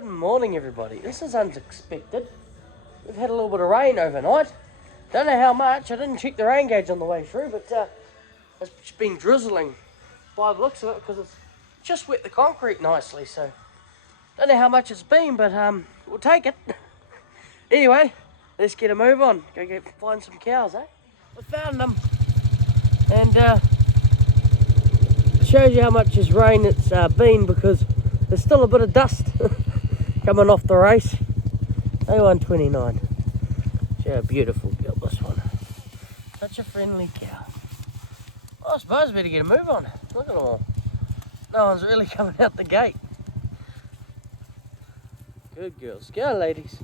Good morning, everybody. This is unexpected. We've had a little bit of rain overnight. Don't know how much. I didn't check the rain gauge on the way through, but it's been drizzling by the looks of it because it's just wet the concrete nicely. So don't know how much it's been, but we'll take it. Anyway, let's get a move on. Go find some cows, eh? I found them, and it shows you how much this rain it's been because there's still a bit of dust coming off the race. A129. See how beautiful girl this one. Such a friendly cow. I suppose we better get a move on. Look at them all. No one's really coming out the gate. Good girls. Go, ladies.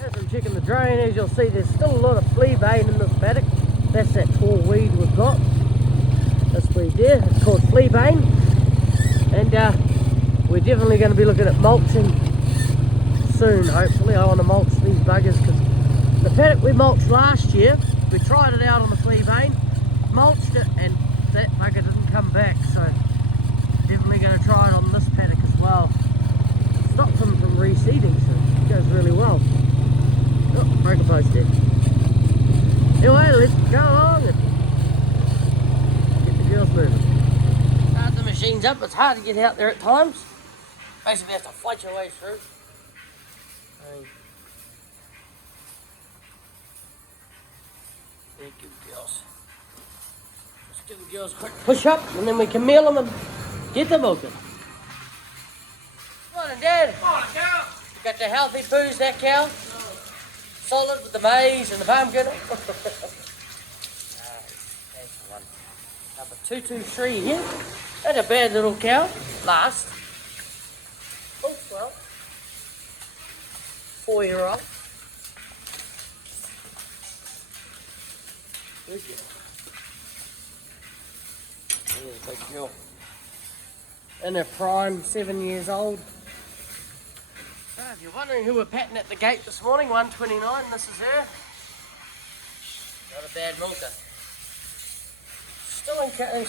As I'm checking the drain, as you'll see, there's still a lot of flea bane in this paddock. That's that tall weed we've got. This weed there, it's called flea bane. And we're definitely going to be looking at mulching soon, hopefully. I want to mulch these buggers because the paddock we mulched last year, we tried it out on the flea bane, mulched it, and that bugger didn't come back. So definitely going to try it on this paddock as well. Stops them from reseeding, so it goes really well. Oh, broke a post there. Anyway, let's go along and get the girls moving. Start the machines up. It's hard to get out there at times. Basically have to fight your way through. They're good girls. Let's give the girls a quick push up and then we can meal them and get them milking. Morning, Dad. Morning, cow. You got the healthy poos, that cow? Solid with the maize and the pumpkin. That's one. Number 223 here. Not a bad little cow. Last. Oh, well. 4-year-old. Good girl. There's a big girl. In her prime, 7 years old. If you're wondering who we're patting at the gate this morning, 129, this is her. Not a bad milker.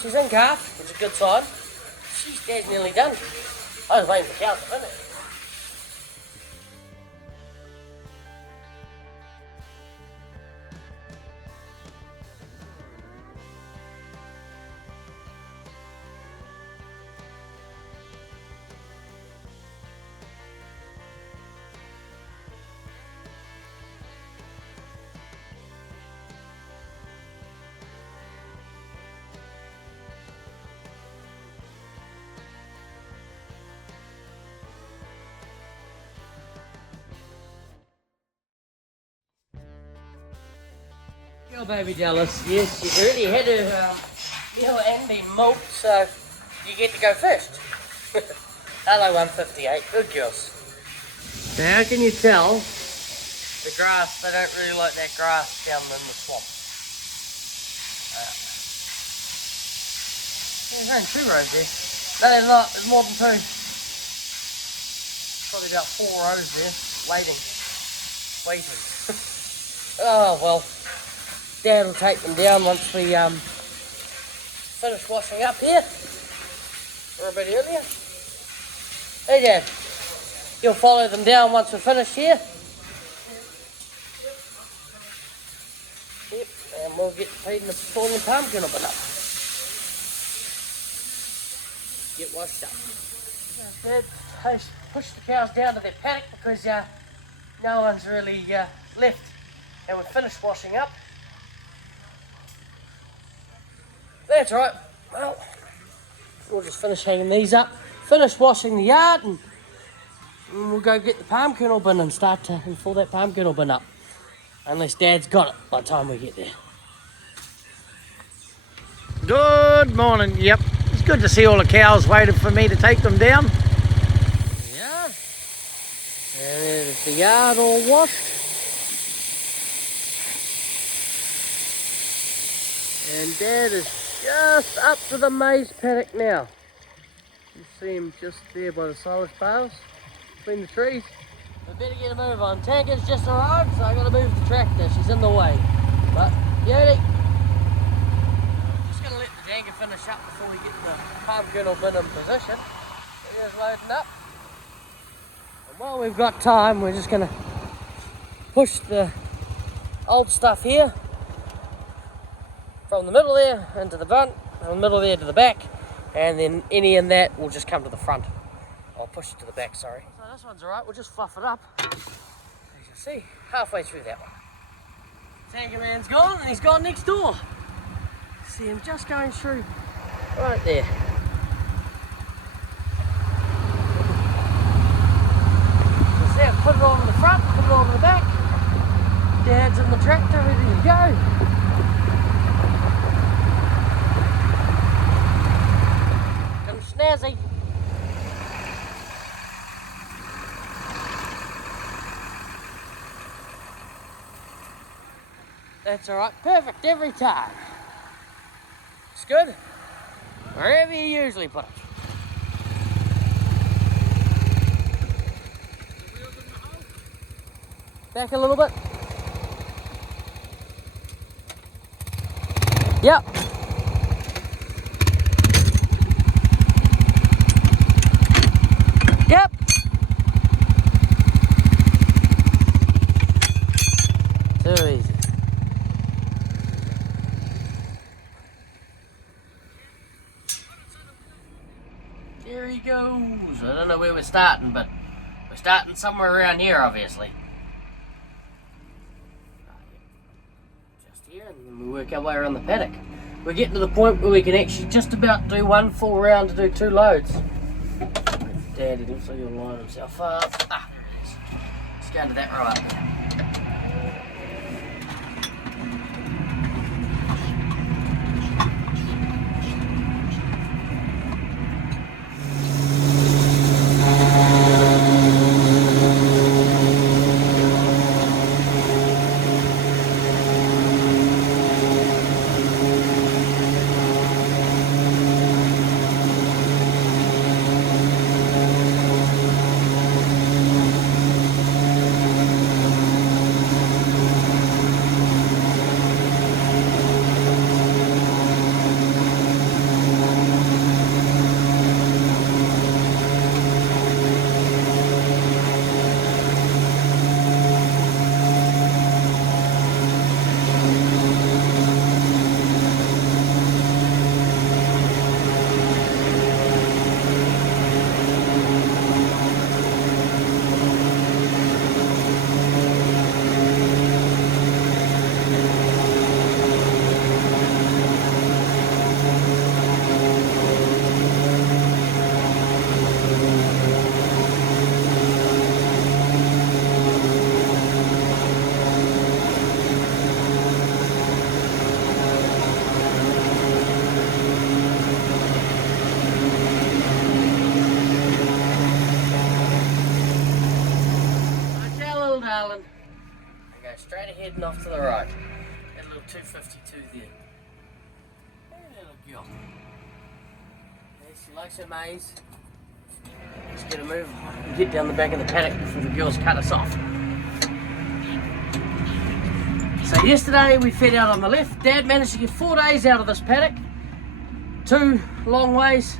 She's in calf, which is a good sign. She's dead nearly done. I was waiting for cows to finish. Your baby Dallas, yes, she's already had her meal and been milked, so you get to go first. Hello 158, good girls. Now how can you tell the grass, they don't really like that grass down in the swamp. There's only 2 rows there. No, there's not, there's more than 2. Probably about 4 rows there, waiting. Oh well. Dad will take them down once we finish washing up here, or a bit earlier. Hey Dad, you'll follow them down once we're finished here? Yep, and we'll get feeding the falling pumpkin up and up. Get washed up. Dad, push the cows down to their paddock because no one's really left, and we've finished washing up. That's right. Well, we'll just finish hanging these up, finish washing the yard, and we'll go get the palm kernel bin and start to fill that palm kernel bin up. Unless Dad's got it by the time we get there. Good morning. Yep, it's good to see all the cows waiting for me to take them down. Yeah. And there's the yard all washed. And Dad is just up to the maize paddock now. You see him just there by the silage bales, between the trees. We better get a move on. Tanker's just arrived, so I gotta move the tractor. She's in the way. But, Yodi, just gonna let the tanker finish up before we get the palm kernel bin in position. It is loading up. While we've got time, we're just going to push the old stuff here from the middle there into the front, from the middle there to the back, and then any in that will just come to the front. I'll push it to the back, sorry. So this one's alright, we'll just fluff it up. As you can see, halfway through that one. Tanker man's gone, and he's gone next door. See him just going through right there. So see, put it on the front, put it on the back. Dad's in the tractor, ready to go. Snazzy. That's alright, perfect every time. It's good. Wherever you usually put it. Back a little bit. Yep. Yep. Too easy. There he goes. I don't know where we're starting, but we're starting somewhere around here, obviously. Just here, and then we work our way around the paddock. We're getting to the point where we can actually just about do one full round to do 2 loads. Daddy looks like he'll line himself up. Ah, there it is. Let's go into that right there. Straight ahead and off to the right. That little 252 there. Hey, little girl. Okay, she likes her maize. Let's get her move and get down the back of the paddock before the girls cut us off. So yesterday we fed out on the left. Dad managed to get 4 days out of this paddock. 2 long ways,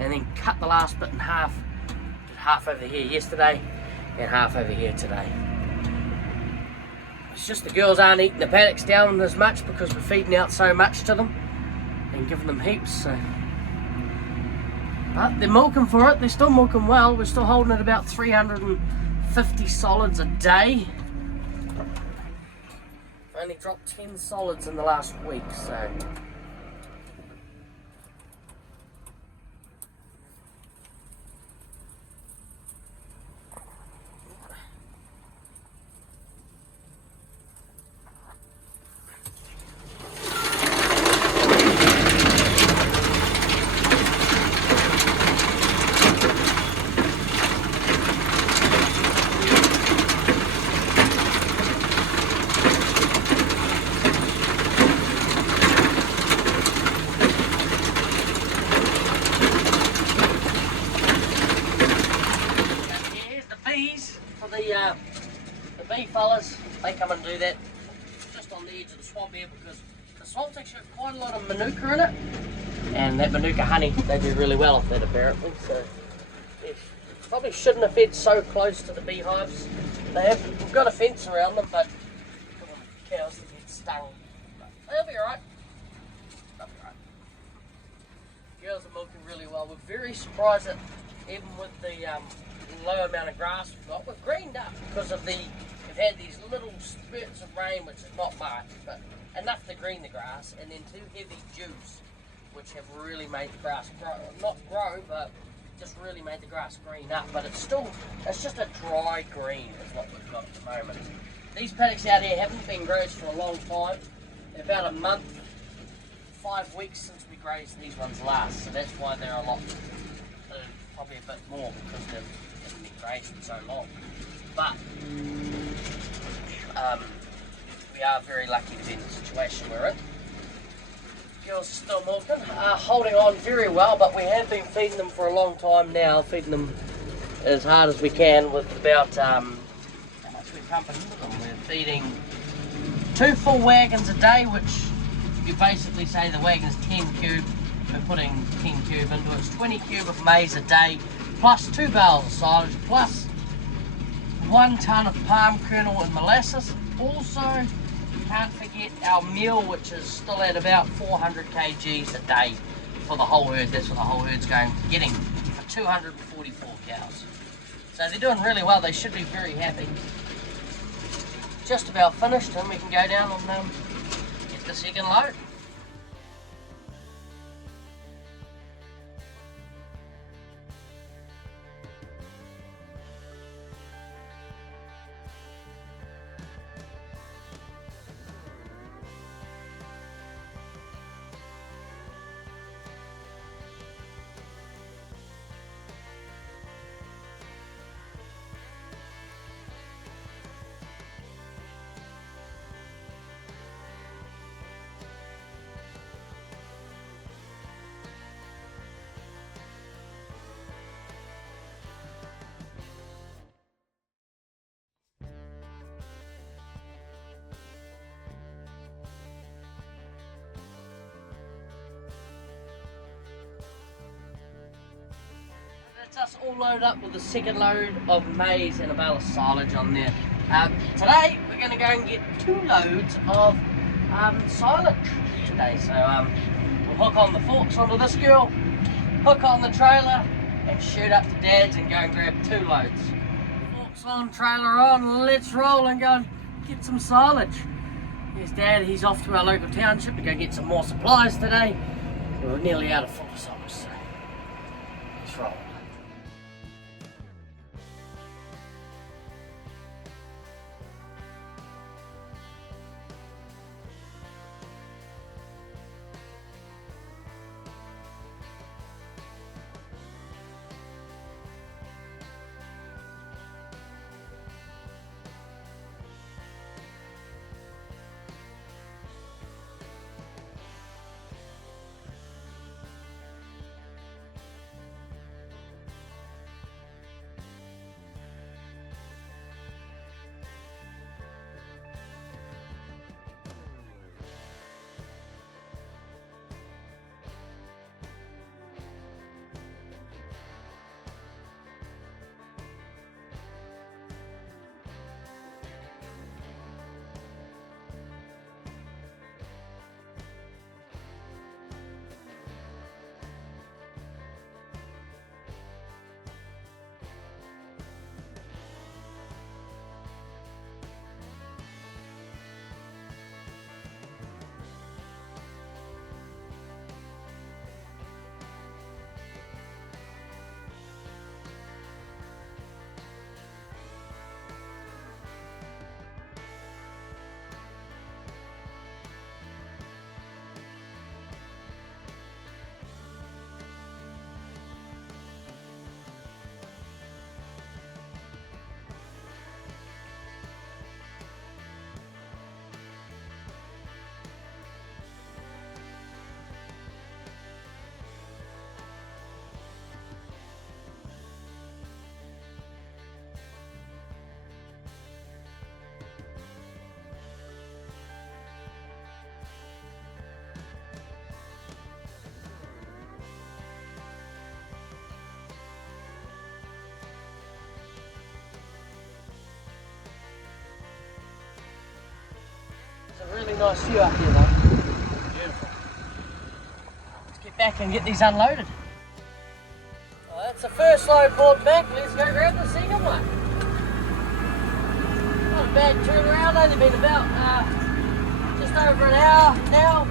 and then cut the last bit in half. Did half over here yesterday and half over here today. It's just the girls aren't eating the paddocks down as much because we're feeding out so much to them and giving them heaps. So. But they're milking for it, they're still milking well. We're still holding at about 350 solids a day. Only dropped 10 solids in the last week, so. The bee fellas, they come and do that just on the edge of the swamp here because the swamp's actually got quite a lot of manuka in it, and that manuka honey, they do really well off that apparently. So yes, probably shouldn't have fed so close to the beehives. We've got a fence around them, but cows that get stung. But they'll be alright. They'll be alright. Girls are milking really well. We're very surprised that even with the low amount of grass we've got, we've greened up because of we've had these little spurts of rain, which is not much, but enough to green the grass, and then 2 heavy dews, which have really made the grass not grow, but just really made the grass green up. But it's just a dry green is what we've got at the moment. These paddocks out here haven't been grazed for a long time. They're about a month, 5 weeks since we grazed these ones last, so that's why they're a lot, probably a bit more, because they haven't been grazed for so long. But we are very lucky to be in the situation we're in. Girls are still milking, holding on very well, but we have been feeding them for a long time now, feeding them as hard as we can with about, how much we're pumping into them. We're feeding 2 full wagons a day, which you basically say the wagon's 10 cube, we're putting 10 cube into it. It's 20 cube of maize a day, plus 2 bales of silage, plus 1 tonne of palm kernel and molasses. Also, can't forget our meal, which is still at about 400 kgs a day for the whole herd. That's what the whole herd's getting for 244 cows. So they're doing really well. They should be very happy. Just about finished, and we can go down and get the second load. That's us all loaded up with the second load of maize and a bale of silage on there. Today we're going to go and get 2 loads of silage today. So we'll hook on the forks onto this girl, hook on the trailer, and shoot up to Dad's and go and grab 2 loads. Forks on, trailer on, let's roll and go and get some silage. Here's Dad, he's off to our local township to go get some more supplies today. We're nearly out of full silage, so let's roll. nice view up here though. Beautiful. Let's get back and get these unloaded. Well, that's the first load brought back. Let's go grab the second one. Not a bad turnaround, only been about just over an hour now.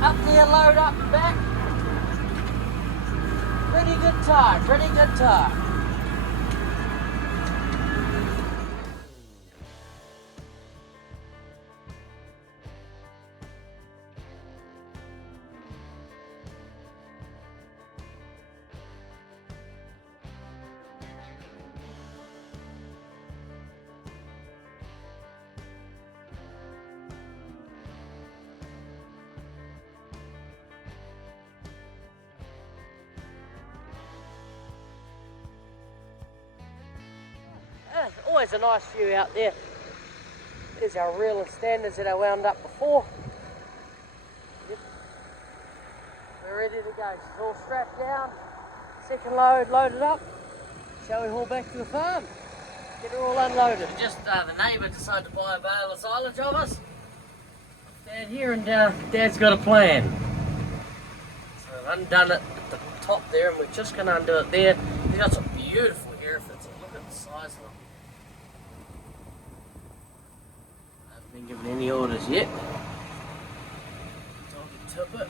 Up there, load up and back. Pretty good time, pretty good time. Always a nice view out there. There's our reel and standards that I wound up before. Yep. We're ready to go. She's all strapped down. Second load loaded up. Shall we haul back to the farm? Get her all unloaded. Just the neighbour decided to buy a bale of silage of us. Dad here, and Dad's got a plan. So we've undone it at the top there, and we're just going to undo it there. We've got some beautiful Herefords. Look at the size of them. Been given any orders yet. Time to tip it.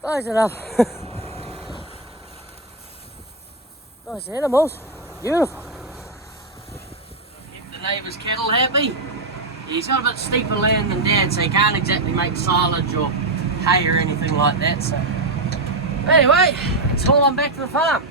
Close it up. Nice animals. Beautiful. Keep the neighbour's cattle happy. He's got a bit steeper land than Dad, so he can't exactly make silage or hay or anything like that. So, anyway, let's haul on back to the farm.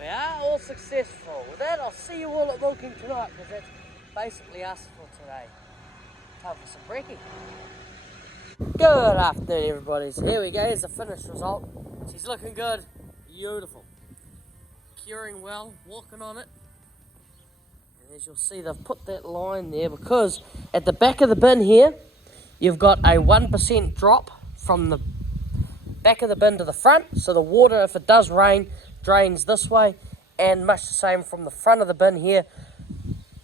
We are all successful. With that, I'll see you all at milking tonight, because that's basically us for today. Time for some brekkie. Good afternoon, everybody. So here we go. Here's the finished result. She's looking good. Beautiful. Curing well. Walking on it. And as you'll see, they've put that line there because at the back of the bin here, you've got a 1% drop from the back of the bin to the front. So the water, if it does rain, drains this way, and much the same from the front of the bin here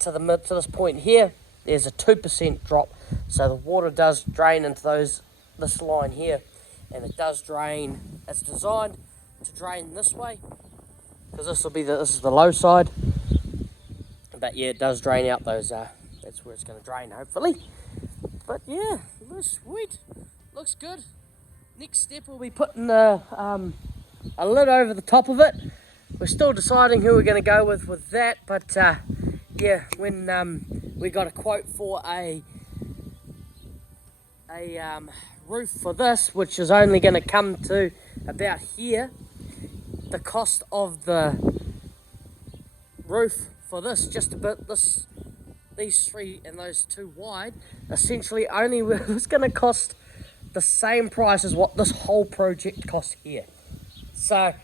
to this point here. There's a 2% drop, so the water does drain into this line here, and it does drain. It's designed to drain this way because this is the low side, but yeah, it does drain out those. That's where it's going to drain, hopefully. But yeah, looks sweet, looks good. Next step, we'll be putting a lid over the top of it. We're still deciding who we're going to go with that, but yeah, when we got a quote for a roof for this, which is only going to come to about here, the cost of the roof for this, just a bit, these three and those two wide, essentially only was going to cost the same price as what this whole project cost here. So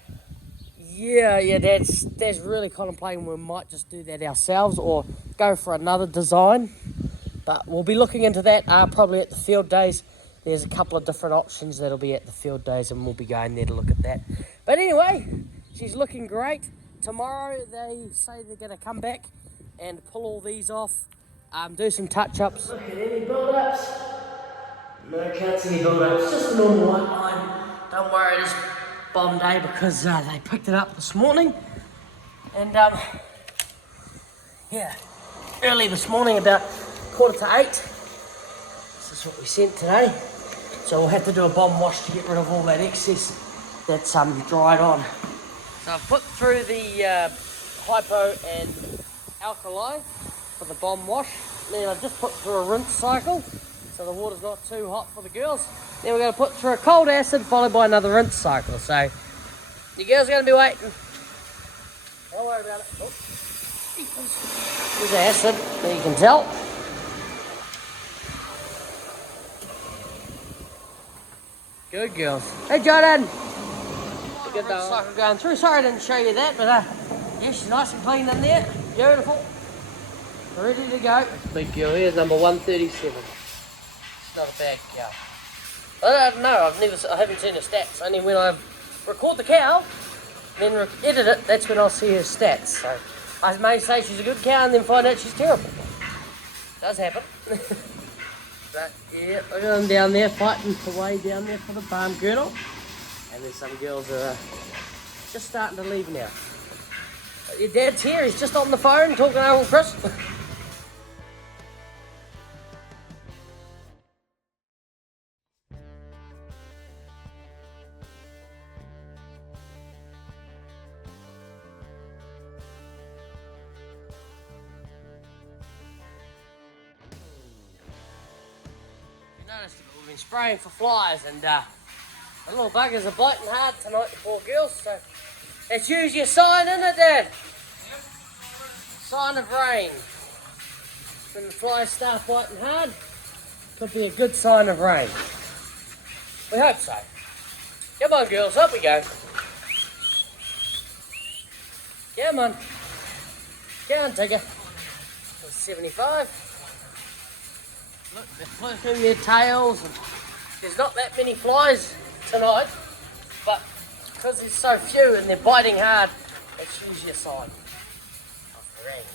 yeah, Dad's really contemplating we might just do that ourselves or go for another design. But we'll be looking into that probably at the field days. There's a couple of different options that'll be at the field days, and we'll be going there to look at that. But anyway, she's looking great. Tomorrow they say they're going to come back and pull all these off, do some touch-ups. Look at any build-ups. No, can't see any build-ups, just a normal white line. Don't worry, just bomb day because they picked it up this morning. And yeah, early this morning, about 7:45. This is what we sent today. So we'll have to do a bomb wash to get rid of all that excess that's dried on. So I've put through the hypo and alkali for the bomb wash. Then I've just put through a rinse cycle so the water's not too hot for the girls. Then we're going to put through a cold acid followed by another rinse cycle. So you girls are going to be waiting. Don't worry about it. Oh. There's the acid, there you can tell. Good girls. Hey Jordan! Good rinse cycle going through. Sorry I didn't show you that, but yeah, she's nice and clean in there. Beautiful. Ready to go. Big girl, here's number 137. It's not a bad cow. I don't know, I haven't seen her stats. Only when I record the cow, then edit it, that's when I'll see her stats. So I may say she's a good cow and then find out she's terrible. Does happen. But yeah, look at them down there fighting away down there for the barn girdle. And then some girls are just starting to leave now. But your dad's here, he's just on the phone talking to Uncle Chris. Noticed it, but we've been spraying for flies and the little buggers are biting hard tonight, the poor girls, so that's usually a sign, isn't it, Dad? Sign of rain. When the flies start biting hard, could be a good sign of rain. We hope so. Come on girls, up we go. Come on. Come on, Tigger. 75. Look, they're flicking their tails, and there's not that many flies tonight, but because there's so few and they're biting hard, that's usually a sign of rain.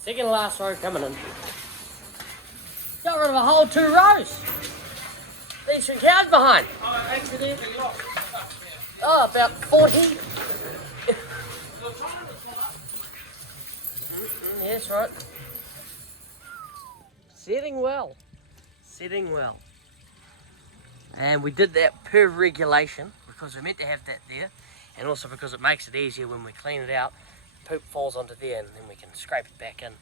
Second last row coming in. Got rid of a whole 2 rows. These 3 cows behind. I accidentally lost. Oh, about 40. Yes, right. Setting well, setting well. And we did that per regulation because we're meant to have that there, and also because it makes it easier when we clean it out. Poop falls onto there and then we can scrape it back in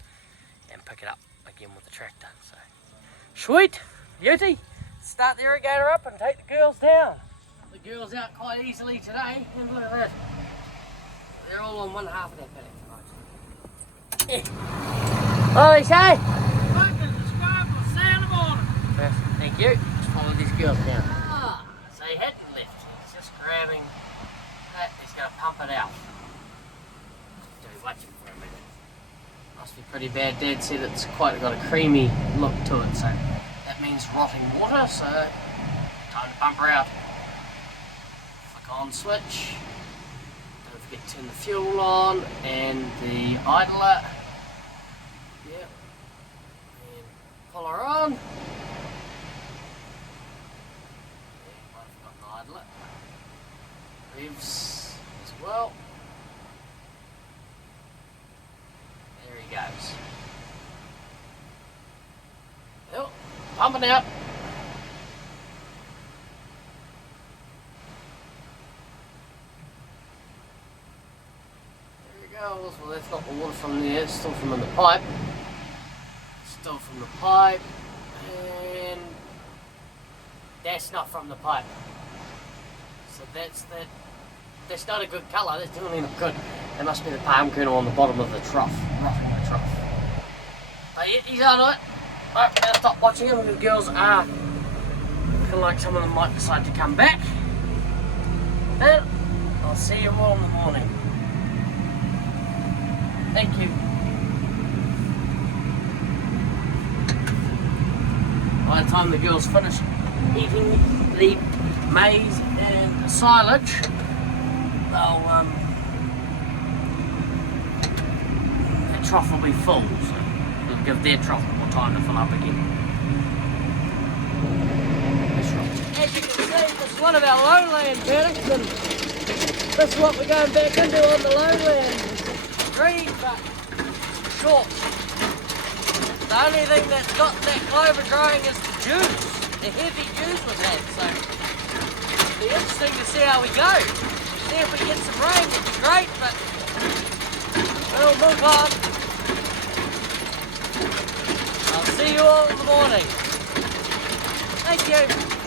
and pick it up again with the tractor. So, sweet, beauty. Start the irrigator up and take the girls down. The girls out quite easily today, and look at that. They're all on one half of that paddock tonight. Oh, they say? Perfect, thank you. Just follow these girls down. Ah, so he hadn't left. He's just grabbing that. He's going to pump it out. So we watch him for a minute. Must be pretty bad. Dad said it's quite got a creamy look to it, so that means rotting water. So time to pump her out. Flick on switch. Don't forget to turn the fuel on and the idler. Yep. And pull her on. Revs as well. There he goes. Yep, pumping out. There he goes. Well, that's not the water from there, it's still from in the pipe. Still from the pipe. And that's not from the pipe. So that's not a good colour, that's definitely not good. There must be the palm kernel on the bottom of the trough, roughing the trough. But yeah, he's on it. Alright, now stop watching him because the girls are looking like some of them might decide to come back. And I'll see you all in the morning. Thank you. By the time the girls finish eating the maize and silage, they'll the trough will be full, so it'll give their trough more time to fill up again. As you can see, this one of our lowland paddocks, and this is what we're going back into on the lowland. Green but short. The only thing that's got that clover growing is the juice, the heavy juice we've had, so it'll be interesting to see how we go. See if we get some rain, it'd be great, but we'll move on. I'll see you all in the morning. Thank you.